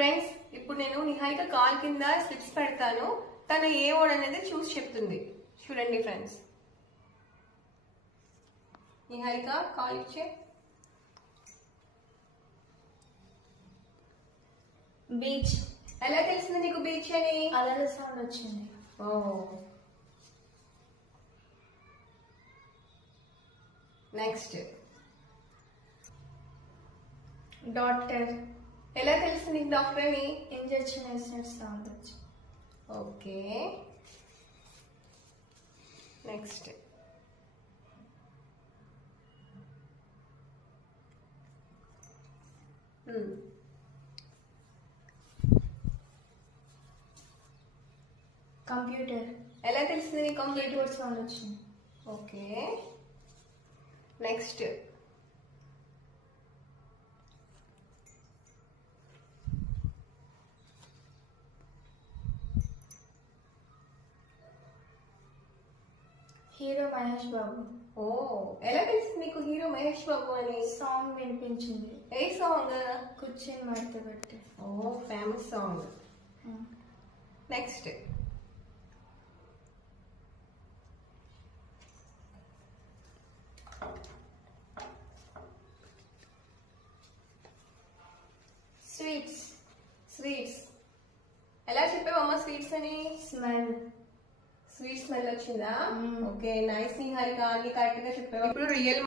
Friends ఇప్పుడు నేను Niharika call కింద స్లిప్స్ పెడతాను. తను ఏ వర్డ్ అనేది చూసి చెప్తుంది. చూడండి ఫ్రెండ్స్. నిహారిక కాల్ ఇచ్చే. బీచ్. ఎలా తెలిసింది నీకు బీచ్ అని? అలల సౌండ్ వచ్చింది. Oh next. డాక్టర్. ఎలా తెలిసింది నీకు డాక్టర్ అని? ఇంజెక్షన్ వేసినట్టు సౌండ్ వచ్చింది. Okay next. కంప్యూటర్. ఎలా తెలిసింది నీకు కంప్యూటర్? కీబోర్డ్ సౌండ్ వచ్చింది. Okay next. Hero Mahesh Babu. Oh ఎలా తెలిసింది నీకు హీరో మహేష్ బాబు అని? సాంగ్ వినిపించింది. ఏ సాంగ్? కూర్చొని మడత పెట్టి. Oh famous song. Next. Sweets. Sweets. ఎలా చెప్పావమ్మా స్వీట్స్ అని? స్మెల్. స్వీట్ స్మెల్ వచ్చిందా? ఓకే నైస్ నిహారిక, అన్ని కరెక్ట్ గా చెప్పావు. ఇప్పుడు రియల్